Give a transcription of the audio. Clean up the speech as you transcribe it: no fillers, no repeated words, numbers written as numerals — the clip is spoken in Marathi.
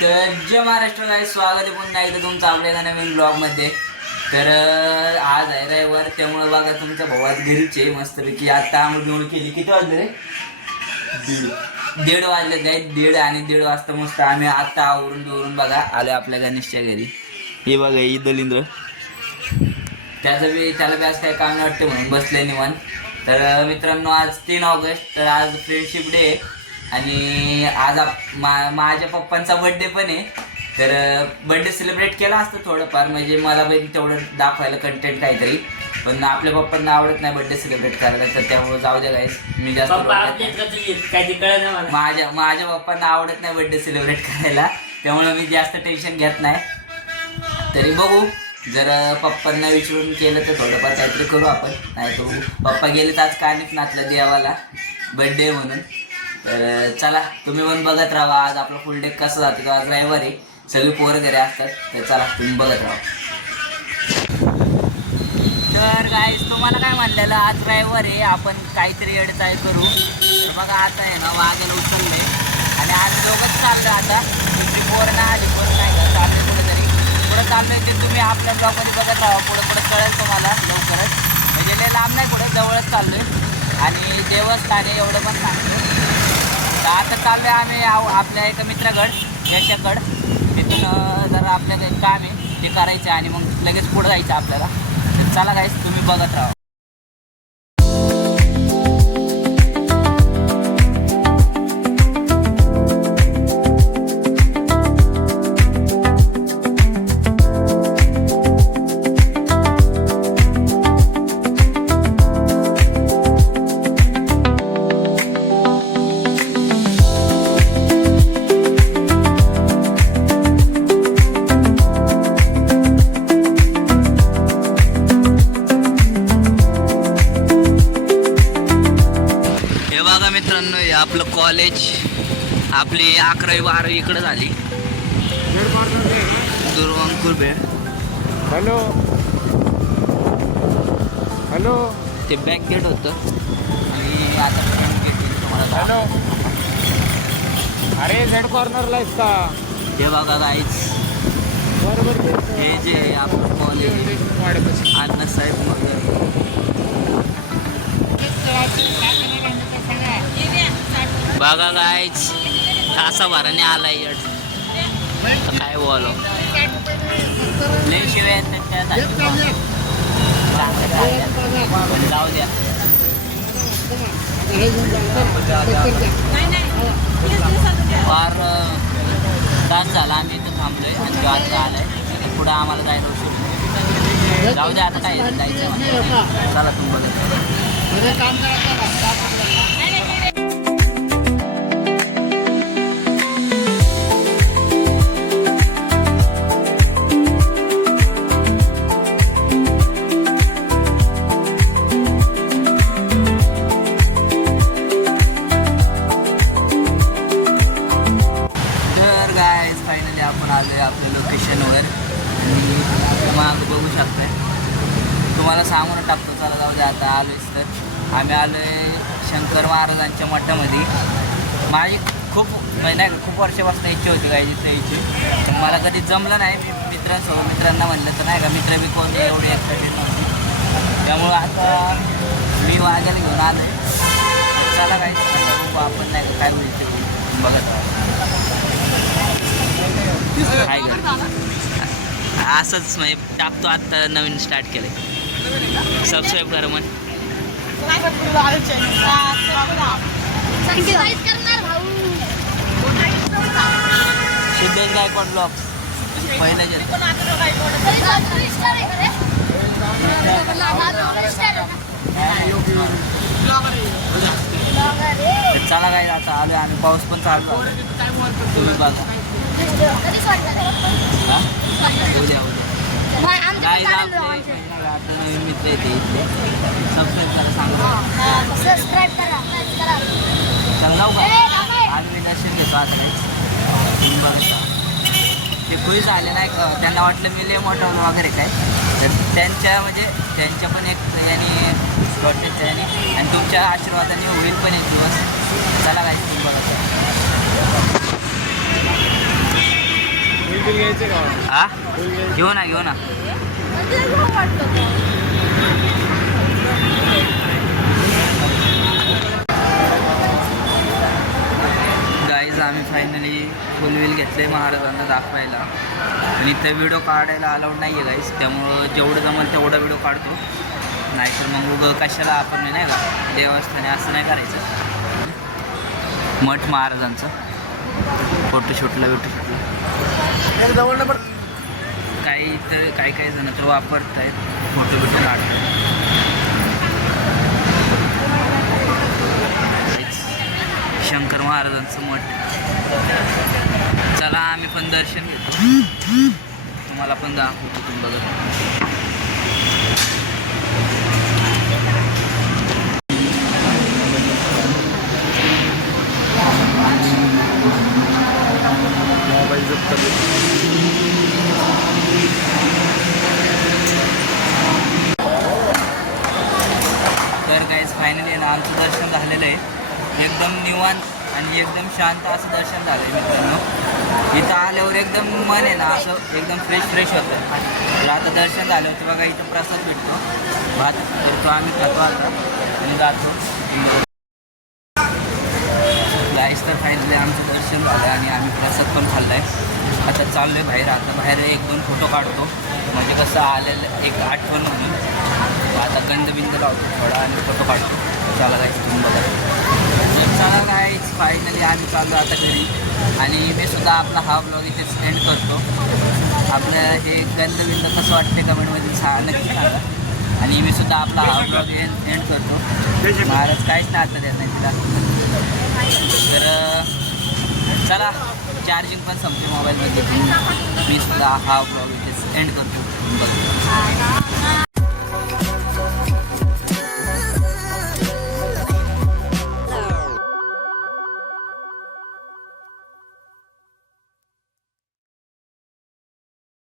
तर जय महाराष्ट्र गाईज, स्वागत आहे पुन्हा एकदा तुमचं आपल्या नवीन ब्लॉगमध्ये. तर आज आहे रविवार, त्यामुळे बघा तुमच्या भावात घरीच आहे मस्तपैकी. आता आंघोळ केली. किती वाजले रे? 1:30 वाजले गाईज. 1:30 वाजता मस्त आम्ही आता आवरून बघा आलो आपल्या गणेशच्या घरी. हे बघा ही दलिंद्र, त्याला बी आज काही काम नाही वाटते म्हणून बसले निवांत. तर मित्रांनो, आज 3 ऑगस्ट, तर आज फ्रेंडशिप डे आहे आणि आज माझ्या पप्पांचा बर्थडे पण आहे. तर बर्थडे सेलिब्रेट केला असतं थोडंफार, म्हणजे मला पण तेवढं दाखवायला कंटेंट काहीतरी, पण आपल्या पप्पांना आवडत नाही बर्थडे सेलिब्रेट करायला, तर त्यामुळे जाऊ द्या गाईस. मी जास्त माझ्या पप्पांना आवडत नाही बर्थडे सेलिब्रेट करायला, त्यामुळे मी जास्त टेन्शन घेत नाही. तरी बघू, जर पप्पांना विचारून केलं तर थोडंफार काहीतरी करू आपण. नाही तर पप्पा गेले तर आज कानीच नाचलं देवाला बर्थडे म्हणून. तर चला, तुम्ही पण बघत राहा आज आपला फुल डे कसं जातो. आज रविवार आहे, सगळी पोरं घरी असतात, तर चला तुम्ही बघत राहा. तर गाईस, तुम्हाला काय म्हटलेलं, आज रविवार आहे, आपण काहीतरी एडचाळ करू. तर बघा आता आहे ना, वाघाला उचलले आणि आज दोघंच चाललं. आता तुमची पोरं ना आली, पोरं नाही का चालले कुठेतरी पुढं चाललंय, ते तुम्ही आपल्या ब्लॉगमध्ये बघत राहा. पुढं कळेल तुम्हाला लवकरच, म्हणजे लय लांब नाही, पुढे जवळच चाललोय आणि देवस्थान आहे एवढं पण सांगतो. तर आता चाललो आहे आम्ही आपल्या एका मित्राकडं, यशाकडं. तिथून जरा आपल्याला एक काम आहे ते करायचं आणि मग लगेच पुढं जायचं आपल्याला. तर चला गाईस, तुम्ही बघत राहा. मित्रांनो, हे आपलं कॉलेज, आपली 11वी 12वी इकडं झाली. दुर्वांकुर बेड. हॅलो हॅलो, ते बॅक गेट होतं आणि आता फ्रंट गेट तुम्हाला. हॅलो, अरे झेड कॉर्नरला आहेस का? हे बघा गाईज, बरोबर. हे जे आपलं कॉलेज अण्णासाहेब मगर. बघा गाईज, तासाभराने आलाय यड, काय बोलो लय शिवाय जाऊ द्या. फार तास झाला आम्ही इथं थांबलोय आणि तो आता आलाय. पुढं आम्हाला जायला उशीर. जाऊ द्या, आता काय जायचं. चला तुम्ही बघा. आपल्या लोकेशनवर मागं बघू शकताय. तुम्हाला सांगून टाकतो, चला जाऊ द्या. आता आलोयच, तर आम्ही आलोय शंकर महाराजांच्या मठामध्ये. माझी खूप वर्षापासून इच्छा होती काय तिथे यायची, पण मला कधी जमलं नाही. मी मित्रांना म्हणलं तर नाही का, मित्र बी कोण एवढी एक्साइटेड नव्हती, त्यामुळं आता मी वाघाला घेऊन आलो आहे. चला काय आपण नाही का काय बोलते बघत राहा. असंच म्हणजे टाकतो, आता नवीन स्टार्ट केलंय. सबस्क्राईब करा मग. सिद्धेश गायकवाड ब्लॉग पहिलं चला काय. आता आलो आम्ही, पाऊस पण चालू तुम्ही बघा. उद्या नवीन मित्र येते इथले. सबस्क्राईब करा, सांगा. चला जाऊ का? आम्ही दर्शन घेतो आता. ते खुश झाले नाही का, त्यांना वाटलं मी लय मोठा वगैरे काय, तर त्यांच्या पण एक याने वाटतं आणि तुमच्या आशीर्वादाने होईल पण एक दिवस. चला काय तुम्ही बघा. फुल घ्यायचे का हा फुल घ्यायचे घेऊ ना गाईज आम्ही फायनली फुल व्हील घेतले महाराजांना दाखवायला आणि इथं व्हिडिओ काढायला अलाउड नाही आहे गाईज, त्यामुळं जेवढं जमेल तेवढा व्हिडिओ काढतो, नाहीतर मग उगं कशाला आपण नाही का देवस्थानी असं नाही करायचं. मठ महाराजांचं फोटोशूटला काही तर काही जण तर वापरत आहेत फोटो बिटो काढतात. शंकर महाराजांचं मठ. चला आम्ही पण दर्शन घेतो, तुम्हाला पण दाखवतो तुम्ही बघत. मोबाईल जप्त तर काहीच फायनली ना आमचं दर्शन झालेलं आहे, एकदम निवांत आणि एकदम शांत असं दर्शन झालं आहे मित्रांनो. इथं आल्यावर एकदम मन आहे ना असं एकदम फ्रेश होतं. तर आता दर्शन झालं होतं बघा, इथं प्रसाद भेटतो भात, तर तो आम्ही खातो आता आणि जातो. गाईस तर फायनली आमचं दर्शन झालं आणि आम्ही प्रसाद पण खाल्ला आहे. आता चाललो आहे बाहेर, आता बाहेर 1-2 फोटो काढतो म्हणजे कसं आलेलं एक आठवण म्हणून. आता गंधबिंद लावतो थोडा आणि फोटो काढतो. चला गाईस तुम्ही बघा. तर चला गाईस फायनली आम्ही चाललो आता घरी आणि मी सुद्धा आपला हा ब्लॉग इथेच एंड करतो. आपलं हे गंधबिंद कसं वाटते कमेंटमध्ये नक्की सांगा. आणि मी सुद्धा आपला हा ब्लॉग एंड करतो. महाराज काहीच नाही आता देत नाही तिला. तर चला चार्जिंग पण संपली मोबाईलमध्ये, मी सुद्धा हा ब्लॉग इथेच एंड करतो.